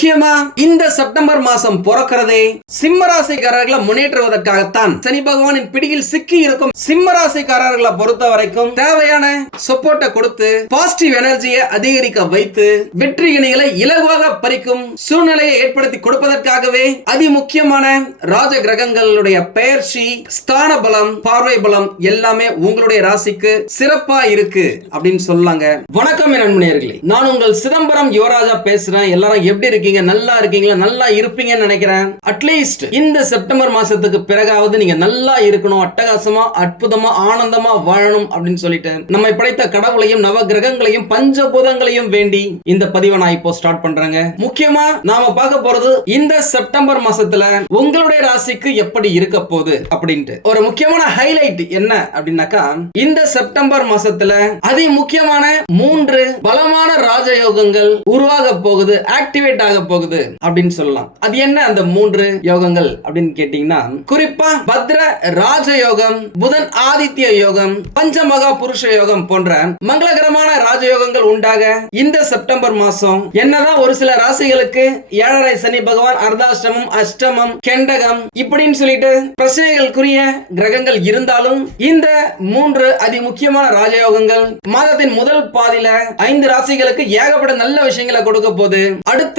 முக்கியமா இந்த செப்டம்பர் மாசம் பிறக்கிறதே சிம்மராசிக்காரர்களை முன்னேற்றுவதற்காகத்தான். சனி பகவானின் பிடியில் சிக்கி இருக்கும் சிம்மராசிக்காரர்களை பொறுத்த வரைக்கும் தேவையான சப்போர்ட்டை கொடுத்து பாசிட்டிவ் எனர்ஜியை அதிகரிக்க வைத்து வெற்றி இணைகளை இலகுவாக பறிக்கும் சூழ்நிலையை ஏற்படுத்தி கொடுப்பதற்காகவே அதி முக்கியமான ராஜ கிரகங்களுடைய பெயர்ச்சி ஸ்தான பலம் பார்வை பலம் எல்லாமே உங்களுடைய ராசிக்கு சிறப்பா இருக்கு அப்படின்னு சொல்லாங்க. வணக்கம் நண்பர்களே நான் உங்கள் சிதம்பரம் யுவராஜா பேசுறேன். எல்லாரும் எப்படி இருக்கீங்க? நல்லா இருக்கீங்களா? நல்லா இருப்பீங்கன்னு நினைக்கிறேன். அட்லீஸ்ட் இந்த செப்டம்பர் மாசத்துக்கு பிறகாவது நீங்க நல்லா இருக்கணும். அட்டகாசமா அற்புதமா ஆனந்தமா வாழணும் அப்படின்னு சொல்லிட்டு. நம்மை படைத்த கடவுளையும் நவ கிரகங்களையும் பஞ்சபூதங்களையும் வேண்டி இந்த பதிவை நான் இப்போ ஸ்டார்ட் பண்றேங்க. முக்கியமா நாம பார்க்க போறது இந்த செப்டம்பர் மாசத்துல உங்களுடைய ராசிக்கு எப்படி இருக்க போகுது அப்படின்ட்டு. ஒரு முக்கியமான ஹைலைட் என்ன அப்படின்னாக்கா இந்த செப்டம்பர் மாசத்துல அதி முக்கியமான மூன்று பலமான ராஜயோகங்கள் உருவாக போகுது. ஆக்டிவேட் ஆக போகுது அப்படின்னு சொல்லலாம். அது என்ன அந்த மூன்று யோகங்கள் அப்படின்னு கேட்டீங்கன்னா குறிப்பா பத்ர ராஜ யோகம் புதன் ஆதித்ய யோகம் பஞ்சமகா புருஷ யோகம் போன்ற மங்களகரமான ராஜயோகங்கள் உண்டாக இந்த செப்டம்பர் மாசம் என்னதான் ஒரு சில ராசிகளுக்கு ஏழரை சனி பகவான் அர்தாஷ்டமம் அஷ்டமம் கெண்டகம் இப்படின்னு சொல்லிட்டு பிரச்சனைகளுக்குரிய கிரகங்கள் இருந்தாலும் இந்த மூன்று அதி முக்கியமான ராஜயோகங்கள் மாதத்தின் முதல் பாதியில ஐந்து ராசிகளுக்கு ஏகப்பட்ட நல்ல விஷயங்களை கொடுக்க போது அடுத்த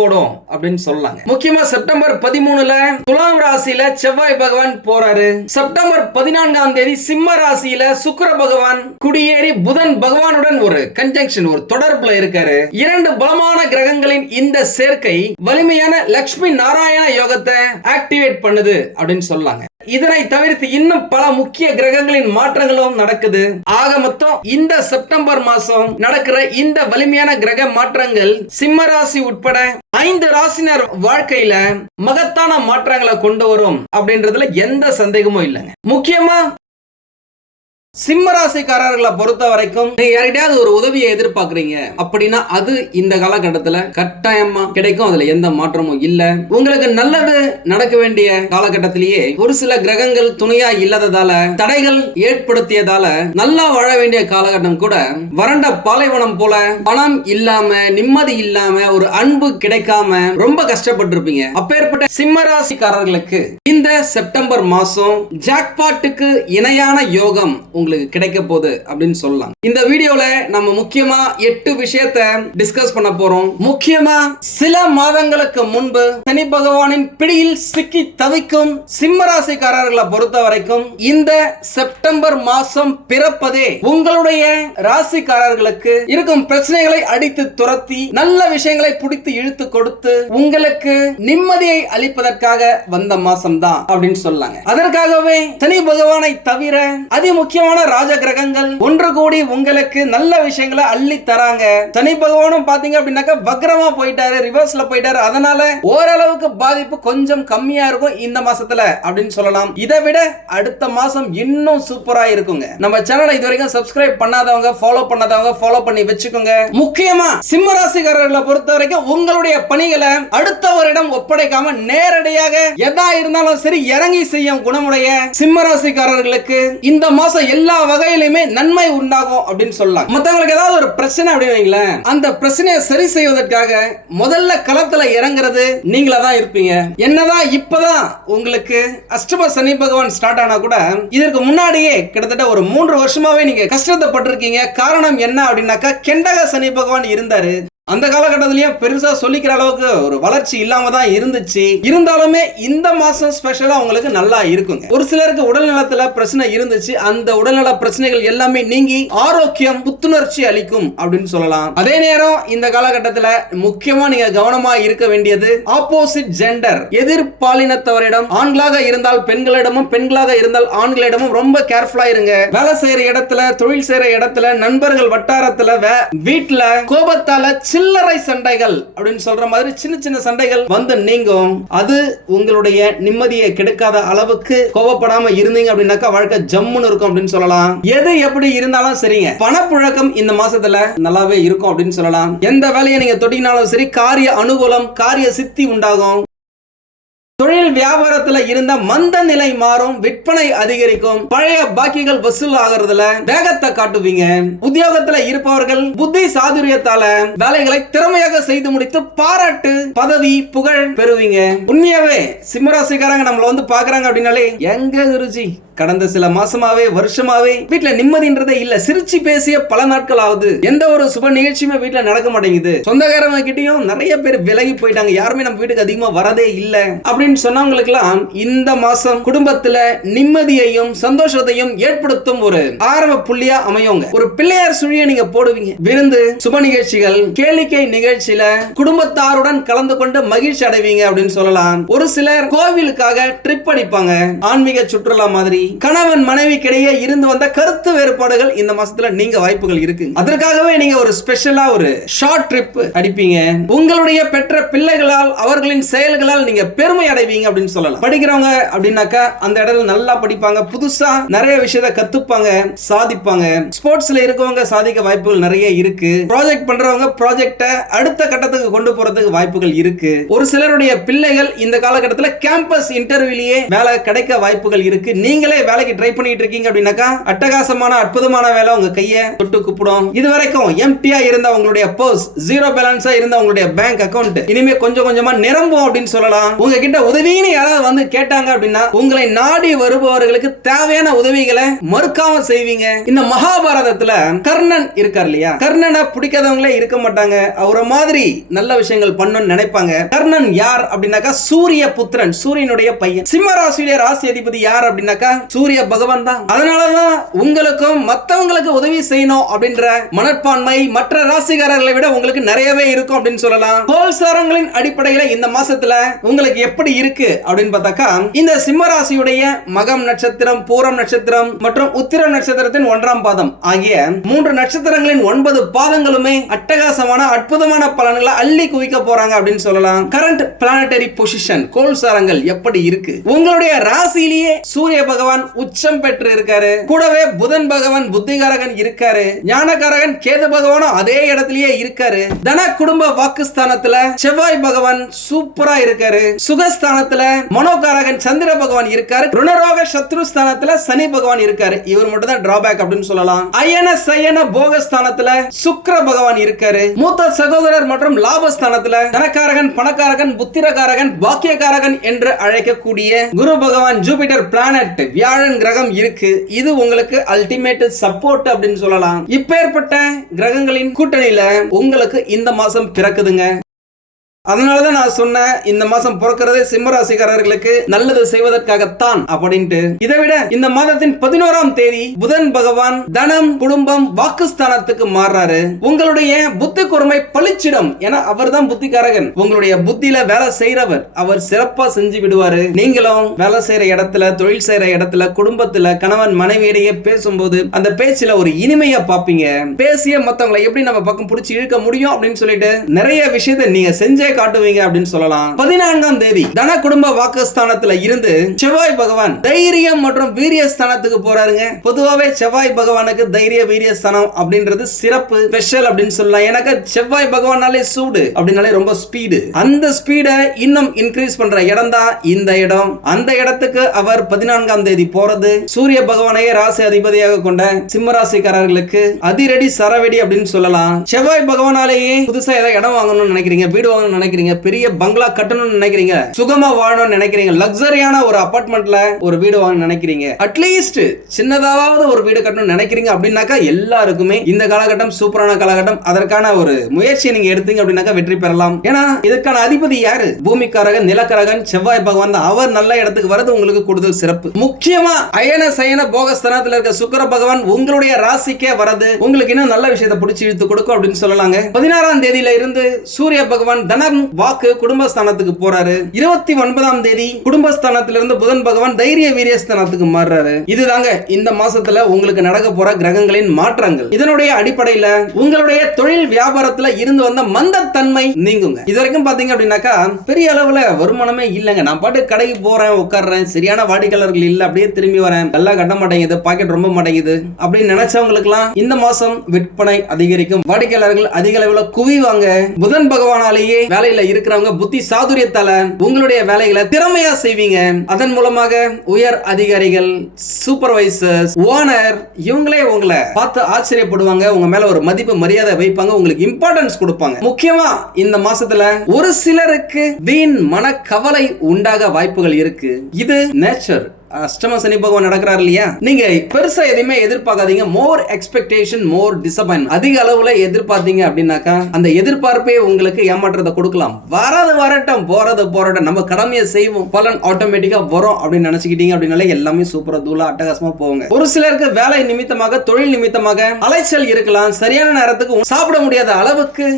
போடும் அப்படின்னு சொல்லலாங்க முக்கியமா செப்டம்பர் பதிமூணுல துலாம் ராசியில செவ்வாய் பகவான் போறாரு. செப்டம்பர் பதினான்காம் தேதி சிம்ம ராசியில சுக்கர பகவான் குடியேறி புதன் பகவானுடன் ஒரு கன்ஜங்ஷன் ஒரு தொடர்புல இருக்காரு. இரண்டு பலமான கிரகங்களின் இந்த சேர்க்கை வலிமையான லக்ஷ்மி நாராயண யோகத்தை ஆக்டிவேட் பண்ணுது அப்படின்னு சொல்லலாங்க இதனை தவிர்த்து இன்னும் பல முக்கிய கிரகங்களின் மாற்றங்களும் நடக்குது. ஆக மொத்தம் இந்த செப்டம்பர் மாசம் நடக்கிற இந்த வலிமையான கிரக மாற்றங்கள் சிம்ம ராசி உட்பட ஐந்து ராசினர் வாழ்க்கையில மகத்தான மாற்றங்களை கொண்டு வரும் அப்படின்றதுல எந்த சந்தேகமும் இல்லைங்க. முக்கியமா சிம்மராசிக்காரர்களை பொறுத்த வரைக்கும் நீங்க யார்கிட்டயாவது ஒரு உதவியை எதிர்பார்க்குறீங்க அப்படின்னா அது இந்த காலகட்டத்துல கட்டாயமா கிடைக்கும். அதுல எந்த மாற்றமும் இல்ல. உங்களுக்கு நல்லது நடக்க வேண்டிய காலகட்டத்திலேயே ஒரு சில கிரகங்கள் துணையா இல்லாததால தடைகள் ஏற்படுத்தியதால நல்லா வாழ வேண்டிய காலகட்டம் கூட வறண்ட பாலைவனம் போல பணம் இல்லாம நிம்மதி இல்லாம ஒரு அன்பு கிடைக்காம ரொம்ப கஷ்டப்பட்டிருப்பீங்க. அப்பேற்பட்ட சிம்மராசிக்காரர்களுக்கு இந்த செப்டம்பர் மாசம் ஜாக்பாட்டுக்கு இணையான யோகம் உங்களுக்கு கிடைக்க போகுது அப்படின்னு சொல்லலாம். இந்த வீடியோல நம்ம முக்கியமா எட்டு விஷயத்த டிஸ்கஸ் பண்ண போறோம். முக்கியமா சில மாதங்களுக்கு முன்பு சனி பகவானின் பிடியில் சிக்கி தவிக்கும் சிம்மராசிக்காரர்களை பொறுத்த வரைக்கும் இந்த செப்டம்பர் மாசம் பிறப்பதே உங்களுடைய ராசிக்காரர்களுக்கு இருக்கும் பிரச்சனைகளை அடித்து துரத்தி நல்ல விஷயங்களை பிடித்து இழுத்து கொடுத்து உங்களுக்கு நிம்மதியை அளிப்பதற்காக வந்த மாசம் தான் அப்படின்னு சொல்லாங்க. அதற்காகவே சனி பகவானை தவிர அதி முக்கியமான ராஜ கிரகங்கள் ஒன்று கூடி உங்களுக்கு நல்ல விஷயங்களை அள்ளி தராங்க. சனி பகவானும் பாத்தீங்க அப்படின்னாக்கா வக்ரமா போயிட்டாரு ரிவர்ஸ்ல போயிட்டாரு. அதனால ஓரளவுக்கு பாதிப்பு கொஞ்சம் கம்மியா இருக்கும் இந்த மாசத்துல அப்படின்னு சொல்லலாம். இதை விட அடுத்த மாசம் இன்னும் சூப்பரா இருக்குங்க. நம்ம சேனலை இது வரைக்கும் சப்ஸ்கிரைப் பண்ணாதவங்க ஃபாலோ பண்ணாதவங்க ஃபாலோ பண்ணி வச்சுக்கோங்க. முக்கியமா சிம்ம ராசிக்காரர்களை பொறுத்த வரைக்கும் உங்களுடைய பணிகளை அடுத்தவரிடம் ஒப்படைக்காம நேரடியாக எதா இருந்தாலும் சரி இறங்கி செய்யும் குணமுடைய சிம்ம ராசிக்காரர்களுக்கு இந்த மாசம் எல்லா வகையிலுமே நன்மை உண்டாகும் அப்படின்னு சொல்லலாம். மத்தவங்களுக்கு ஏதாவது ஒரு பிரச்சனை அப்படின்னு வைங்களேன் அந்த பிரச்சனையை சரி செய்வதற்காக முதல்ல களத்துல இறங்குறது நீங்களா தான் இருப்பீங்க. என்னதான் இப்பதான் உங்களுக்கு அஷ்டம சனி பகவான் ஸ்டார்ட் ஆனா கூட இதற்கு முன்னாடியே கிட்டத்தட்ட ஒரு மூன்று வருஷமாவே நீங்க கஷ்டத்தை பட்டிருக்கீங்க காரணம் என்ன அப்படின்னாக்கா கெண்டக சனி பகவான் இருந்தாரு. அந்த காலகட்டத்திலயும் பெருசா சொல்லிக்கிற அளவுக்கு ஒரு வளர்ச்சி இல்லாம தான் இருந்துச்சு. இருந்தாலுமே இந்த மாசம் ஸ்பெஷலா உங்களுக்கு நல்லா இருக்குங்க. ஒரு சிலருக்கு உடல் நலத்துல பிரச்சனை இருந்துச்சு. அந்த உடல்நல பிரச்சனைகள் எல்லாமே நீங்கி ஆரோக்கியம் புத்துணர்ச்சி அளிக்கும் அப்படின்னு சொல்லலாம். அதே நேரம் இந்த காலகட்டத்துல முக்கியமா நீங்க கவனமா இருக்க வேண்டியது ஆப்போசிட் ஜெண்டர் எதிர்பாலினத்தவரிடம் ஆண்களாக இருந்தால் பெண்களிடமும் பெண்களாக இருந்தால் ஆண்களிடமும் ரொம்ப கேர்ஃபுல்லா இருங்க. வேலை செய்யற இடத்துல தொழில் செய்யற இடத்துல நண்பர்கள் வட்டாரத்துல வீட்டுல கோபத்தால சில்லறை சண்டைகள் அப்படின்னு சொல்ற மாதிரி சின்ன சின்ன சண்டைகள் வந்து நீங்கும். அது உங்களுடைய நிம்மதியை கெடுக்காத அளவுக்கு கோவப்படாம இருந்தீங்க அப்படின்னாக்கா வாழ்க்கை ஜம்முன்னு இருக்கும் அப்படின்னு சொல்லலாம். எது எப்படி இருந்தாலும் சரிங்க. பணப்புழக்கம் இந்த மாசத்துல நல்லாவே இருக்கும் அப்படின்னு சொல்லலாம். எந்த வேலையை நீங்க தொட்டினாலும் சரி காரிய அனுகூலம் காரிய சித்தி உண்டாகும். தொழில் வியாபாரத்துல இருந்த மந்த நிலை மாறும் விற்பனை அதிகரிக்கும். பழைய பாக்கிகள் வசூல் ஆகிறதுல வேகத்தை காட்டுவீங்க. உத்தியோகத்துல இருப்பவர்கள் புத்தி சாதுரியத்தால வேலைகளை திறமையாக செய்து முடித்து பாராட்டு பதவி புகழ் பெறுவீங்க. உண்மையாவே சிம்மராசிக்காரங்க நம்மள வந்து பாக்குறாங்க அப்படின்னாலே எங்க குருஜி? கடந்த சில மாசமாவே வருஷமாவே வீட்டுல நிம்மதின்றதே இல்ல. சிரிச்சு பேசிய பல நாட்கள் ஆகுது எந்த ஒரு சுப நிகழ்ச்சியுமே வீட்டுல நடக்க மாட்டேங்குது. சொந்தக்காரங்க கிட்டயும் நிறைய பேர் விலகி போயிட்டாங்க. யாருமே நம்ம வீட்டுக்கு அதிகமா வரதே இல்ல. அப்படின்னு சொன்னவங்களுக்கெல்லாம் இந்த மாசம் குடும்பத்துல நிம்மதியையும் சந்தோஷத்தையும் ஏற்படுத்தும் ஒரு ஆரம்ப புள்ளியா அமையுங்க. ஒரு பிள்ளையார் சுழியை நீங்க போடுவீங்க. விருந்து சுப நிகழ்ச்சிகள் கேளிக்கை நிகழ்ச்சியில குடும்பத்தாருடன் கலந்து கொண்டு மகிழ்ச்சி அடைவீங்க அப்படின்னு சொல்லலாம். ஒரு சிலர் கோவிலுக்காக ட்ரிப் அடிப்பாங்க. ஆன்மீக சுற்றுலா மாதிரி கணவன் மனைவிக்கிடையே இருந்து வந்த கருத்து வேறுபாடுகள் இந்த மாசத்துல நீங்க வாய்ப்புகள் இருக்கு அதற்காகவே நீங்க ஒரு ஸ்பெஷலா ஒரு ஷார்ட் ட்ரிப் அடிப்பீங்க. உங்களுடைய பெற்ற பிள்ளைகளால் அவர்களின் செயல்களால் நீங்க பெருமை அடைவீங்க அப்படின்னு சொல்லலாம். படிக்கிறவங்க அப்படின்னாக்கா அந்த இடத்துல நல்லா படிப்பாங்க. புதுசா நிறைய விஷயத்த கத்துப்பாங்க சாதிப்பாங்க. ஸ்போர்ட்ஸ்ல இருக்கவங்க சாதிக்க வாய்ப்புகள் நிறைய இருக்கு. ப்ராஜெக்ட் பண்றவங்க ப்ராஜெக்டை அடுத்த கட்டத்துக்கு கொண்டு போறதுக்கு வாய்ப்புகள் இருக்கு. ஒரு சிலருடைய பிள்ளைகள் இந்த காலகட்டத்தில் கேம்பஸ் இன்டர்வியூலயே வேலை கிடைக்க வாய்ப்புகள் இருக்கு. நீங்களே வேலைக்கு ட்ரை பண்ணிட்டு இருக்கீங்க அப்படின்னாக்கா அட்டகாசமான அற்புதமான வேலை உங்க கையை தொட்டு கூப்பிடும். இது வரைக்கும் எம்டியா இருந்த உங்களுடைய பர்ஸ் ஜீரோ பேலன்ஸா இருந்த உங்களுடைய பேங்க் அக்கவுண்ட் இனிமே கொஞ்சம் கொஞ்சமா நிரம்பும் அப்படின்னு சொல்லலாம். உங்ககிட்ட உதவின்னு யாராவது வந்து கேட்டாங்க அப்படின்னா உங்களை நாடி வருபவர்களுக்கு தேவையான உதவிகளை மறுக்காம செய்வீங்க. இந்த மகாபாரதத்துல கர்ணன் இருக்கார் இல்லையா? கர்ணனை பிடிக்காதவங்களே இருக்க மாட்டாங்க. அவரை மாதிரி நல்ல விஷயங்கள் பண்ணணும்னு நினைப்பாங்க. கர்ணன் யார் அப்படின்னாக்கா சூரிய புத்திரன் சூரியனுடைய பையன். சிம்ம ராசியுடைய ராசி அதிபதி யார் அப்படின்னாக்கா சூரிய பகவான் தான். அதனாலதான் உங்களுக்கும் மத்தவங்களுக்கு உதவி செய்யணும் அப்படின்ற மனப்பான்மை மற்ற ராசிகாரர்களை விட உங்களுக்கு நிறையவே இருக்கும் அப்படின்னு சொல்லலாம். கோல்சாரங்களின் அடிப்படையில இந்த மாசத்துல உங்களுக்கு எப்படி எப்படி இருக்கு அப்படின்னு பார்த்தாக்கா இந்த சிம்மராசியுடைய மகம் நட்சத்திரம் பூரம் நட்சத்திரம் மற்றும் உத்திரம் நட்சத்திரத்தின் ஒன்றாம் பாதம் ஆகிய மூன்று நட்சத்திரங்களின் ஒன்பது பாதங்களுமே அட்டகாசமான அற்புதமான பலன்களை அள்ளி குவிக்க போறாங்க அப்படின்னு சொல்லலாம். கரண்ட் பிளானட்டரி பொசிஷன் கோல்சாரங்கள் எப்படி இருக்கு? உங்களுடைய ராசியிலேயே சூரிய பகவான் உச்சம் பெற்று இருக்காரு. கூடவே புதன் பகவான் புத்திகாரகன் இருக்காரு. ஞானகாரகன் கேது பகவானும் அதே இடத்திலேயே இருக்காரு. தன குடும்ப வாக்குஸ்தானத்துல செவ்வாய் பகவான் சூப்பரா இருக்காரு. சுகஸ் ஸ்தானத்துல மனோகாரகன் சந்திர பகவான் இருக்காரு. ருணரோக சத்ருஸ்தானத்துல சனி பகவான் இருக்காரு. இவர் மட்டும் தான் டிராபேக் அப்படின்னு சொல்லலாம். அயன சயன போக ஸ்தானத்துல சுக்கர பகவான் இருக்காரு. மூத்த சகோதரர் மற்றும் லாபஸ்தானத்துல தனக்காரகன் பணக்காரகன் புத்திரகாரகன் பாக்கியகாரகன் என்று அழைக்கக்கூடிய குரு பகவான் ஜூபிட்டர் பிளானட் வியாழன் கிரகம் இருக்கு. இது உங்களுக்கு அல்டிமேட் சப்போர்ட் அப்படின்னு சொல்லலாம். இப்பேற்பட்ட கிரகங்களின் கூட்டணியில உங்களுக்கு இந்த மாசம் பிறக்குதுங்க. அதனாலதான் நான் சொன்னேன் இந்த மாசம் பிறக்கிறதே சிம்மராசிக்காரர்களுக்கு நல்லது செய்வதற்காகத்தான் அப்படின்ட்டு. இதை விட இந்த மாதத்தின் பதினோராம் தேதி புதன் பகவான் தனம் குடும்பம் வாக்குஸ்தானத்துக்கு மாறுறாரு. உங்களுடைய புத்தி கூர்மை பளிச்சிடும் ஏன்னா அவர் தான் புத்திகாரகன் உங்களுடைய புத்தியில வேலை செய்யறவர் அவர் சிறப்பா செஞ்சு விடுவாரு. நீங்களும் வேலை செய்யற இடத்துல தொழில் செய்யற இடத்துல குடும்பத்துல கணவன் மனைவியிடையே பேசும்போது அந்த பேச்சுல ஒரு இனிமையா பார்ப்பீங்க. பேசிய மத்தவங்களை எப்படி நம்ம பக்கம் பிடிச்சி இழுக்க முடியும் அப்படின்னு சொல்லிட்டு நிறைய விஷயத்தை நீங்க செஞ்ச காட்டுவீங்க அப்படின்னு சொல்லலாம். பதினான்காம் தேதி தன குடும்ப வாக்குஸ்தானத்துல இருந்து செவ்வாய் பகவான் தைரியம் மற்றும் வீரிய ஸ்தானத்துக்கு போறாருங்க. பொதுவாவே செவ்வாய் பகவானுக்கு தைரிய வீரிய ஸ்தானம் அப்படின்றது சிறப்பு ஸ்பெஷல் அப்படின்னு சொல்லலாம். எனக்கு செவ்வாய் பகவானாலே சூடு அப்படின்னாலே ரொம்ப ஸ்பீடு அந்த ஸ்பீடை இன்னும் இன்க்ரீஸ் பண்ற இடம் தான் இந்த இடம். அந்த இடத்துக்கு அவர் பதினான்காம் தேதி போறது. சூரிய பகவானையே ராசி அதிபதியாக கொண்ட சிம்ம ராசிக்காரர்களுக்கு அதிரடி சரவெடி அப்படின்னு சொல்லலாம். செவ்வாய் பகவானாலேயே புதுசா ஏதாவது இடம் வாங்கணும்னு நினைக்கிறீங்க. வீடு வாங்கணும்னு நினைக்கிறீங்க? பெரிய பங்களா கட்டணும்னு நினைக்கிறீங்க? சுகமா வாழணும்னு நினைக்கிறீங்க? லக்ஸரியான ஒரு அபார்ட்மெண்ட்ல ஒரு வீடு வாங்க நினைக்கிறீங்க? அட்லீஸ்ட் சின்னதாவது ஒரு வீடு கட்டணும்னு நினைக்கிறீங்க அப்படின்னாக்கா எல்லாருக்குமே இந்த காலகட்டம் சூப்பரான காலகட்டம். அதற்கான ஒரு முயற்சியை நீங்க எடுத்தீங்க அப்படின்னாக்கா வெற்றி பெறலாம். ஏன்னா இதுக்கான அதிபதி யாரு? பூமிக்காரகன் நிலக்கரகன் செவ்வாய் பகவான் தான். அவர் நல்ல இடத்துக்கு வரது உங்களுக்கு கூடுதல் சிறப்பு. முக்கியமா அயன சயன போகஸ்தனத்துல இருக்க சுக்கர பகவான் உங்களுடைய ராசிக்கே வரது உங்களுக்கு இன்னும் நல்ல விஷயத்தை பிடிச்சி இழுத்து கொடுக்கும் அப்படின்னு சொல்லலாங்க. பதினாறாம் தேதியில இருந்து சூரிய பகவான் தன புதன் வாக்கு குடும்பஸ்தானத்துக்கு போறாரு. இருபத்தி ஒன்பதாம் தேதி குடும்பஸ்தானத்துல இருந்து புதன் பகவான் தைரிய வீரியஸ்தானத்துக்கு மாறுறாரு. இதுதாங்க இந்த மாசத்துல உங்களுக்கு நடக்க போற கிரகங்களின் மாற்றங்கள். இதனுடைய அடிப்படையில உங்களுடைய தொழில் வியாபாரத்துல இருந்து வந்த மந்தத்தன்மை நீங்குங்க. இது வரைக்கும் பாத்தீங்க அப்படின்னாக்கா பெரிய அளவுல வருமானமே இல்லைங்க. நான் பாட்டு கடைக்கு போறேன் உட்கார்றேன் சரியான வாடிக்கையாளர்கள் இல்ல அப்படியே திரும்பி வரேன். நல்லா கட்ட மாட்டேங்குது பாக்கெட் ரொம்ப மாட்டேங்குது. அப்படின்னு நினைச்சவங்களுக்குலாம் இந்த மாசம் விற்பனை அதிகரிக்கும். வாடிக்கையாளர்கள் அதிக அளவுல குவிவாங்க. புதன் பகவானாலேயே வேலையில இருக்கிறவங்க புத்தி சாதுரியத்தால உங்களுடைய வேலைகளை திறமையா செய்வீங்க. அதன் மூலமாக உயர் அதிகாரிகள் சூப்பர்வைசர்ஸ் ஓனர் இவங்களே உங்களை பார்த்து ஆச்சரியப்படுவாங்க. உங்க மேல ஒரு மதிப்பு மரியாதை வைப்பாங்க. உங்களுக்கு இம்பார்ட்டன்ஸ் கொடுப்பாங்க. முக்கியமா இந்த மாசத்துல ஒரு சிலருக்கு வீண் மன கவலை உண்டாக வாய்ப்புகள் இருக்கு. இது நேச்சர் அஷ்டம சனி பகவான் நடக்கிறார் இல்லையா? நீங்க பெருசா எதையுமே எதிர்பார்க்காதீங்க. மோர் எக்ஸ்பெக்டேஷன் மோர் டிசப்பாயின் அதிக அளவுல எதிர்பார்த்தீங்க அப்படின்னாக்கா அந்த எதிர்பார்ப்பே உங்களுக்கு ஏமாற்றத்தை கொடுக்கலாம். வராது வரட்டும் போறது போறட்டும் நம்ம கடமையை செய்வோம். பலன் ஆட்டோமேட்டிக்கா வரும் அப்படின்னு நினைச்சுக்கிட்டீங்க அப்படின்னாலே எல்லாமே சூப்பரா தூளா அட்டகாசமா போவாங்க ஒரு சிலருக்கு வேலை நிமித்தமாக தொழில் நிமித்தமாக அலைச்சல் இருக்கலாம். சரியான நேரத்துக்கு சாப்பிட முடியாத அளவுக்கு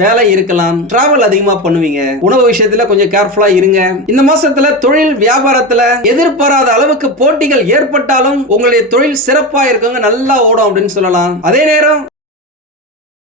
வேலை இருக்கலாம் டிராவல் அதிகமா பண்ணுவீங்க. உணவு விஷயத்துல கொஞ்சம் கேர்ஃபுல்லா இருங்க. இந்த மாசத்துல தொழில் வியாபாரத்துல எதிர்பாராத அளவுக்கு போட்டிகள் ஏற்பட்டாலும் உங்களுடைய தொழில் சிறப்பா இருக்கவங்க நல்லா ஓடும் அப்படின்னு சொல்லலாம். அதே நேரம்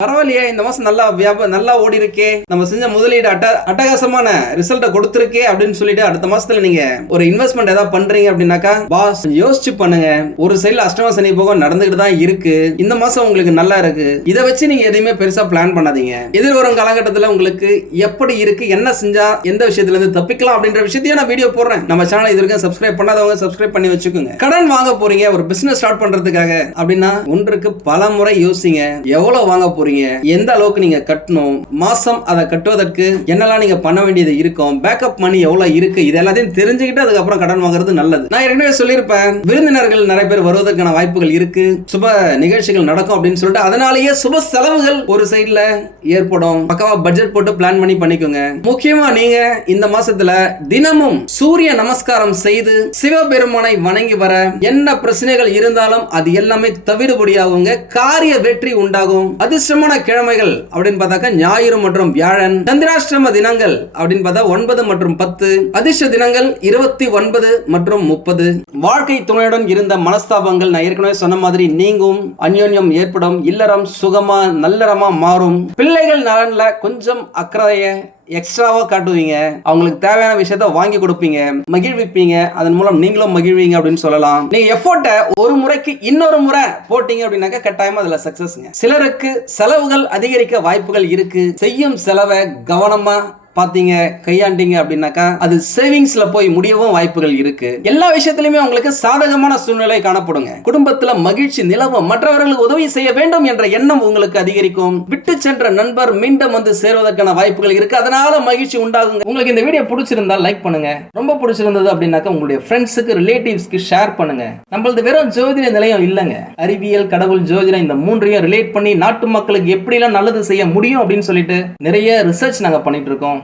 பரவாயில்லையே இந்த மாசம் நல்லா வியாபாரம் நல்லா ஓடி இருக்கே நம்ம செஞ்ச முதலீடு அட்ட அட்டகாசமான ரிசல்ட்டை கொடுத்துருக்கே அப்படின்னு சொல்லிட்டு அடுத்த மாசத்துல நீங்க ஒரு இன்வெஸ்ட்மெண்ட் ஏதாவது பண்றீங்க அப்படின்னாக்கா பாஸ் யோசிச்சு பண்ணுங்க. ஒரு சைடில் அஷ்டம சனி போகம் நடந்துகிட்டு தான் இருக்கு. இந்த மாசம் உங்களுக்கு நல்லா இருக்கு. இதை வச்சு நீங்க எதையுமே பெருசா பிளான் பண்ணாதீங்க. எதிர்வரும் காலகட்டத்தில் உங்களுக்கு எப்படி இருக்கு என்ன செஞ்சா எந்த விஷயத்துல இருந்து தப்பிக்கலாம் அப்படின்ற விஷயத்தையும் நான் வீடியோ போடுறேன். நம்ம சேனல் இது வரைக்கும் சப்ஸ்கிரைப் பண்ணாதவங்க சப்ஸ்கிரைப் பண்ணி வச்சுக்கோங்க. கடன் வாங்க போறீங்க ஒரு பிசினஸ் ஸ்டார்ட் பண்றதுக்காக அப்படின்னா ஒன்றுக்கு பல முறை யோசிங்க. எவ்வளவு வாங்க போறீங்க? போறீங்க? எந்த அளவுக்கு நீங்க கட்டணும்? மாசம் அதை கட்டுவதற்கு என்னெல்லாம் நீங்க பண்ண வேண்டியது இருக்கும்? பேக்கப் மணி எவ்வளவு இருக்கு? இது எல்லாத்தையும் தெரிஞ்சுக்கிட்டு அதுக்கப்புறம் கடன் வாங்குறது நல்லது. நான் ஏற்கனவே சொல்லியிருப்பேன். விருந்தினர்கள் நிறைய பேர் வருவதற்கான வாய்ப்புகள் இருக்கு. சுப நிகழ்ச்சிகள் நடக்கும் அப்படின்னு சொல்லிட்டு அதனாலேயே சுப செலவுகள் ஒரு சைட்ல ஏற்படும். பக்கவா பட்ஜெட் போட்டு பிளான் பண்ணி பண்ணிக்கோங்க. முக்கியமா நீங்க இந்த மாசத்துல தினமும் சூரிய நமஸ்காரம் செய்து சிவபெருமானை வணங்கி வர என்ன பிரச்சனைகள் இருந்தாலும் அது எல்லாமே தவிடுபடியாகுங்க. காரிய வெற்றி உண்டாகும். அதிர்ஷ்டம் திருமண கிழமைகள் அப்படின்னு பார்த்தாக்க ஞாயிறு மற்றும் வியாழன் சந்திராஷ்டிரம தினங்கள் அப்படின்னு பார்த்தா ஒன்பது மற்றும் பத்து அதிர்ஷ்ட தினங்கள் இருபத்தி ஒன்பது மற்றும் முப்பது. வாழ்க்கை துணையுடன் இருந்த மனஸ்தாபங்கள் நான் ஏற்கனவே சொன்ன மாதிரி நீங்கும் அந்யோன்யம் ஏற்படும் இல்லறம் சுகமா நல்லறமா மாறும். பிள்ளைகள் நலன்ல கொஞ்சம் அக்கறைய எக்ஸ்ட்ராவாக காட்டுவீங்க. அவங்களுக்கு தேவையான விஷயத்த வாங்கி கொடுப்பீங்க. மகிழ்விப்பீங்க. அதன் மூலம் நீங்களும் மகிழ்வீங்க அப்படின்னு சொல்லலாம். நீங்க எஃபோர்ட்டை ஒரு முறைக்கு இன்னொரு முறை போட்டீங்க அப்படின்னாக்க கட்டாயமா அதுல சக்சஸ்ங்க சிலருக்கு செலவுகள் அதிகரிக்க வாய்ப்புகள் இருக்கு. செய்யும் செலவை கவனமா பார்த்தீங்க கையாண்டீங்க அப்படின்னாக்கா அது சேவிங்ஸ்ல போய் முடியவும் வாய்ப்புகள் இருக்கு. எல்லா விஷயத்திலுமே உங்களுக்கு சாதகமான சூழ்நிலை காணப்படுங்க. குடும்பத்துல மகிழ்ச்சி நிலவும் மற்றவர்களுக்கு உதவி செய்ய வேண்டும் என்ற எண்ணம் உங்களுக்கு அதிகரிக்கும். விட்டு சென்ற நண்பர் மீண்டும் வந்து சேருவதற்கான வாய்ப்புகள் இருக்கு. அதனால மகிழ்ச்சி உண்டாகுங்க. உங்களுக்கு இந்த வீடியோ பிடிச்சிருந்தா லைக் பண்ணுங்க. ரொம்ப பிடிச்சிருந்தது அப்படின்னாக்கா உங்களுடைய ஃப்ரெண்ட்ஸுக்கு ரிலேட்டிவ்ஸ்க்கு ஷேர் பண்ணுங்க. நம்மளது வெறும் ஜோதிட நிலையம் இல்லைங்க. அறிவியல் கடவுள் ஜோதிடம் இந்த மூன்றையும் ரிலேட் பண்ணி நாட்டு மக்களுக்கு எப்படிலாம் நல்லது செய்ய முடியும் அப்படின்னு சொல்லிட்டு நிறைய ரிசர்ச் நாங்கள் பண்ணிட்டு இருக்கோம்.